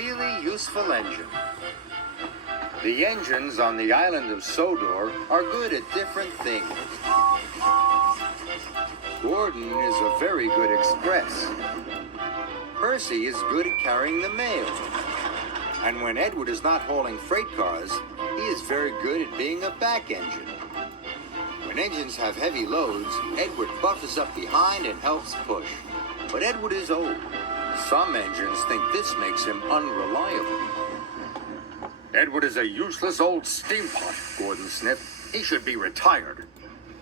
really useful engine. The engines on the island of Sodor are good at different things. Gordon is a very good express. Percy is good at carrying the mail. And when Edward is not hauling freight cars, he is very good at being a back engine. When engines have heavy loads, Edward buffers up behind and helps push. But Edward is old. Some engines think this makes him unreliable. Edward is a useless old steampot, Gordon sniffed. He should be retired.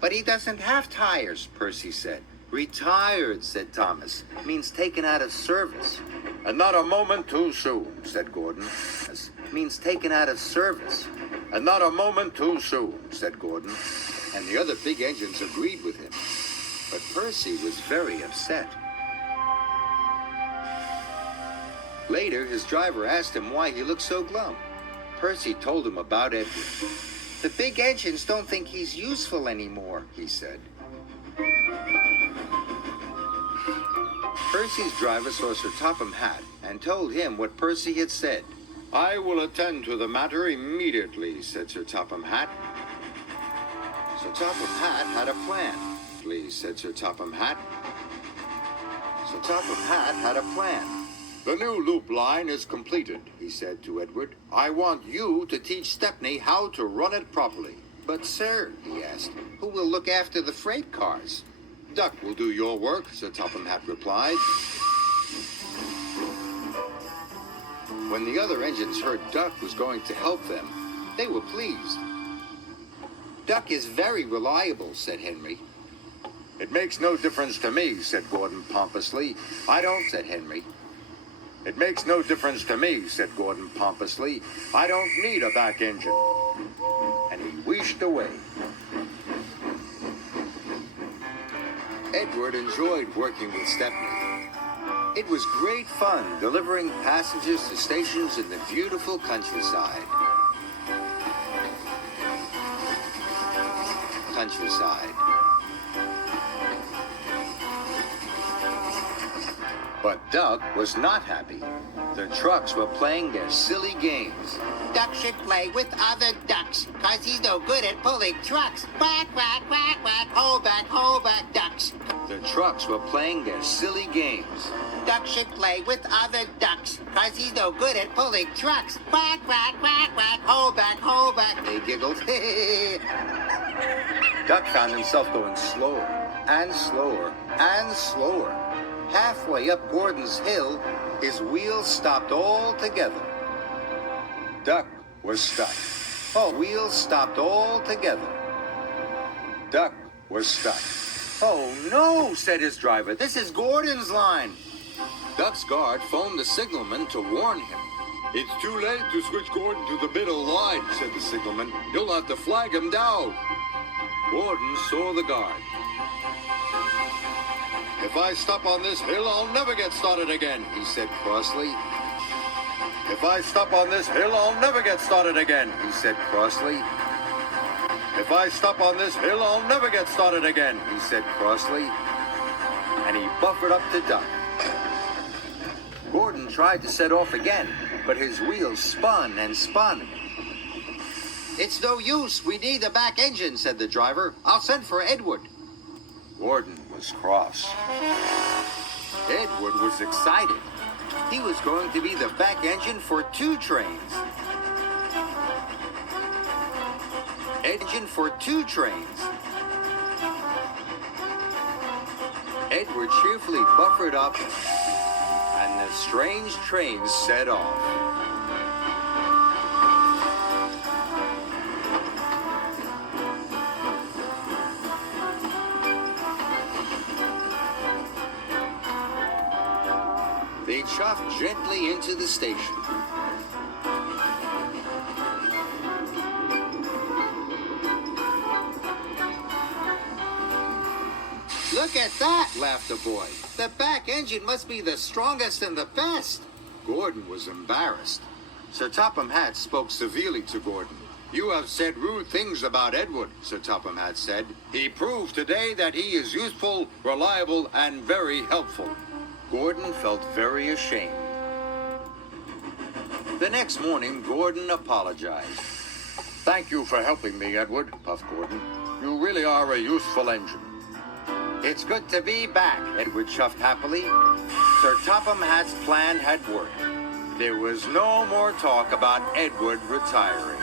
But he doesn't have tires, Percy said. Retired, said Thomas, means taken out of service. And not a moment too soon, said Gordon. Means taken out of service. And not a moment too soon, said Gordon. And the other big engines agreed with him. But Percy was very upset. Later, his driver asked him why he looked so glum. Percy told him about Edward. The big engines don't think he's useful anymore, he said. Percy's driver saw Sir Topham Hatt and told him what Percy had said. I will attend to the matter immediately, said Sir Topham Hatt. Sir Topham Hatt had a plan. Please, said Sir Topham Hatt. Sir Topham Hatt had a plan. The new loop line is completed, he said to Edward. I want you to teach Stepney how to run it properly. But, sir, he asked, who will look after the freight cars? Duck will do your work, Sir Topham Hatt replied. When the other engines heard Duck was going to help them, they were pleased. Duck is very reliable, said Henry. It makes no difference to me, said Gordon pompously. I don't, said Henry. It makes no difference to me, said Gordon pompously. I don't need a back engine. And he wheezed away. Edward enjoyed working with Stepney. It was great fun delivering passengers to stations in the beautiful countryside. But Duck was not happy. The trucks were playing their silly games. Duck should play with other ducks, 'cause he's no good at pulling trucks. Quack, quack, quack, quack, hold back, ducks. The trucks were playing their silly games. Duck should play with other ducks, 'cause he's no good at pulling trucks. Quack, quack, quack, quack, hold back, they giggled. Duck found himself going slower and slower and slower. Halfway up Gordon's hill, his wheels stopped altogether. Duck was stuck. Oh, wheels stopped altogether. Duck was stuck. Oh, no, said his driver. This is Gordon's line. Duck's guard phoned the signalman to warn him. It's too late to switch Gordon to the middle line, said the signalman. You'll have to flag him down. Gordon saw the guard. If I stop on this hill, I'll never get started again, he said crossly. If I stop on this hill, I'll never get started again, he said crossly. If I stop on this hill, I'll never get started again, he said crossly. And he buffered up to Duck. Gordon tried to set off again, but his wheels spun and spun. It's no use. We need the back engine, said the driver. I'll send for Edward. Gordon was cross. Edward was excited. He was going to be the back engine for 2 trains. Engine for 2 trains. Edward cheerfully buffered up, and the strange trains set off. They chuffed gently into the station. Look at that, laughed the boy. The back engine must be the strongest and the best. Gordon was embarrassed. Sir Topham Hatt spoke severely to Gordon. You have said rude things about Edward, Sir Topham Hatt said. He proved today that he is useful, reliable, and very helpful. Gordon felt very ashamed. The next morning, Gordon apologized. Thank you for helping me, Edward, puffed Gordon. You really are a useful engine. It's good to be back, Edward chuffed happily. Sir Topham Hatt's plan had worked. There was no more talk about Edward retiring.